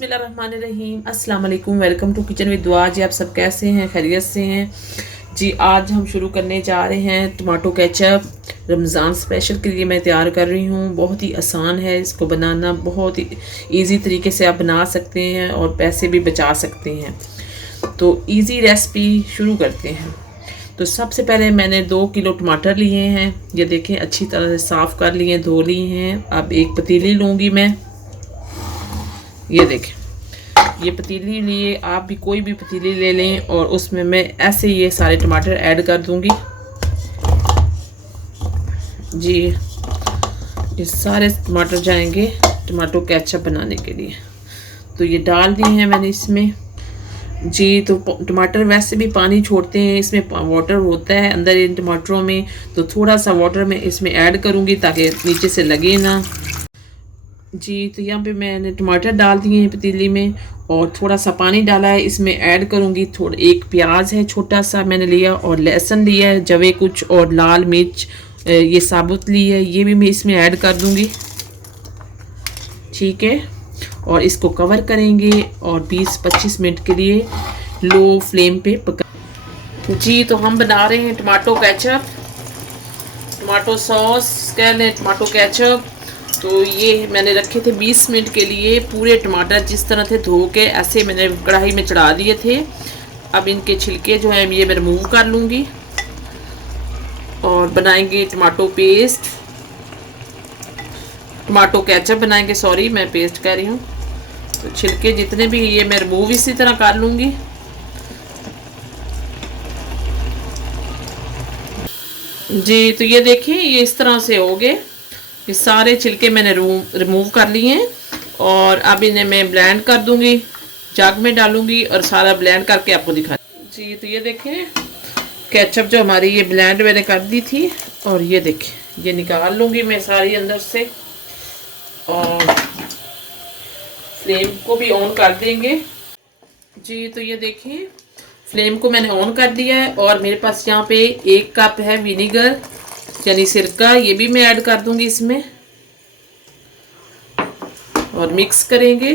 बिस्मिल्लाहिर्रहमानिर्रहीम अस्सलाम वालेकुम। वेलकम टू किचन विद दुआ। जी आप सब कैसे हैं, खैरियत से हैं? जी आज हम शुरू करने जा रहे हैं टमाटो केचप। रमज़ान स्पेशल के लिए मैं तैयार कर रही हूँ। बहुत ही आसान है इसको बनाना, बहुत ही इजी तरीके से आप बना सकते हैं और पैसे भी बचा सकते हैं। तो इजी रेसिपी शुरू करते हैं। तो सबसे पहले मैंने 2 किलो टमाटर लिए हैं। ये देखें, अच्छी तरह से साफ़ कर लिए, धो लिए हैं। अब एक पतीली लूँगी मैं। ये देखें, ये पतीली लिए, आप भी कोई भी पतीली ले लें और उसमें मैं ऐसे ये सारे टमाटर ऐड कर दूंगी। जी ये सारे टमाटर जाएंगे टमाटो केचप बनाने के लिए। तो ये डाल दिए हैं मैंने इसमें। जी तो टमाटर वैसे भी पानी छोड़ते हैं, इसमें वाटर होता है अंदर इन टमाटरों में, तो थोड़ा सा वाटर मैं इसमें ऐड करूँगी ताकि नीचे से लगे ना। जी तो यहाँ पे मैंने टमाटर डाल दिए हैं पतीली में और थोड़ा सा पानी डाला है, इसमें ऐड करूँगी थोड़ा, एक प्याज है छोटा सा मैंने लिया और लहसुन लिया है जवे कुछ, और लाल मिर्च ये साबुत ली है, ये भी मैं इसमें ऐड कर दूँगी। ठीक है, और इसको कवर करेंगे और 20-25 मिनट के लिए लो फ्लेम पे पका। जी तो हम बना रहे हैं टमाटो केचप, टमाटो सॉस कह लें, टमाटो केचप। तो ये मैंने रखे थे 20 मिनट के लिए। पूरे टमाटर जिस तरह से धो के ऐसे मैंने कढ़ाई में चढ़ा दिए थे। अब इनके छिलके जो हैं ये मैं रिमूव कर लूँगी और बनाएंगे टमाटो पेस्ट, टमाटो केचप बनाएंगे। सॉरी मैं पेस्ट कर रही हूँ। तो छिलके जितने भी ये मैं रिमूव इसी तरह कर लूँगी। जी तो ये देखिए, ये इस तरह से हो गए। ये सारे छिलके मैंने रिमूव कर लिए हैं और अब इन्हें मैं ब्लेंड कर दूंगी, जग में डालूंगी और सारा ब्लेंड करके आपको दिखा। जी तो ये देखें केचप जो हमारी ये ब्लेंड मैंने कर दी थी, और ये देखें ये निकाल लूँगी मैं सारी अंदर से, और फ्लेम को भी ऑन कर देंगे। जी तो ये देखें फ्लेम को मैंने ऑन कर दिया है और मेरे पास यहाँ पे 1 कप है विनीगर यानी सिरका, ये भी मैं ऐड कर दूंगी इसमें और मिक्स करेंगे।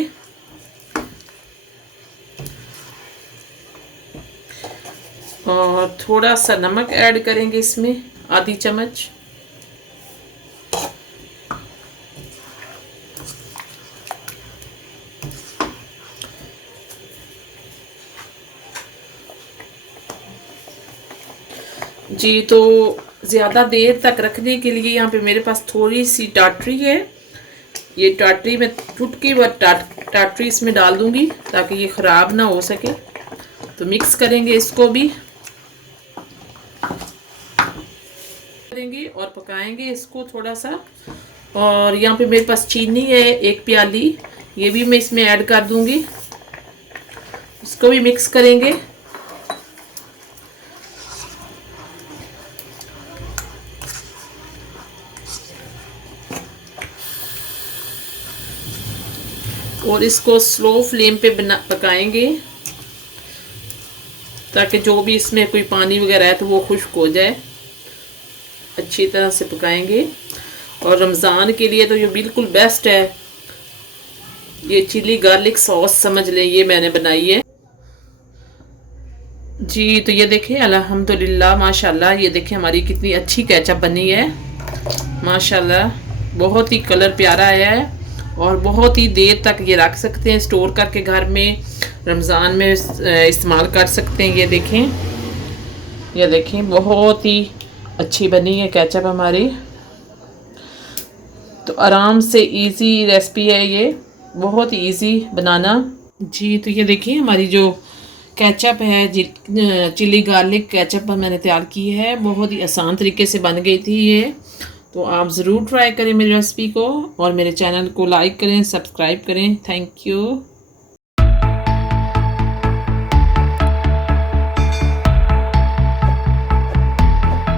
और थोड़ा सा नमक ऐड करेंगे इसमें, आधी चम्मच। जी तो ज़्यादा देर तक रखने के लिए यहाँ पे मेरे पास थोड़ी सी टाटरी है। ये टाटरी में चुटकी व टाटरी इसमें डाल दूंगी ताकि ये ख़राब ना हो सके। तो मिक्स करेंगे इसको भी, करेंगे और पकाएंगे इसको थोड़ा सा। और यहाँ पे मेरे पास चीनी है 1 प्याली, ये भी मैं इसमें ऐड कर दूंगी। इसको भी मिक्स करेंगे। और इसको स्लो फ्लेम पे पकाएंगे ताकि जो भी इसमें कोई पानी वगैरह है तो वो खुश्क हो जाए। अच्छी तरह से पकाएंगे। और रमज़ान के लिए तो ये बिल्कुल बेस्ट है। ये चिली गार्लिक सॉस समझ लें, ये मैंने बनाई है। जी तो ये देखें अल्हम्दुलिल्लाह माशाल्लाह, ये देखें हमारी कितनी अच्छी केचप बनी है माशाल्लाह। बहुत ही कलर प्यारा आया है और बहुत ही देर तक ये रख सकते हैं, स्टोर करके घर में रमज़ान में इस्तेमाल कर सकते हैं। ये देखें बहुत ही अच्छी बनी है केचप हमारी। तो आराम से इजी रेसिपी है ये, बहुत ही इजी बनाना। जी तो ये देखिए हमारी जो केचप है, चिली गार्लिक केचप मैंने तैयार की है, बहुत ही आसान तरीके से बन गई थी ये। तो आप ज़रूर ट्राई करें मेरी रेसिपी को और मेरे चैनल को लाइक करें, सब्सक्राइब करें। Thank you.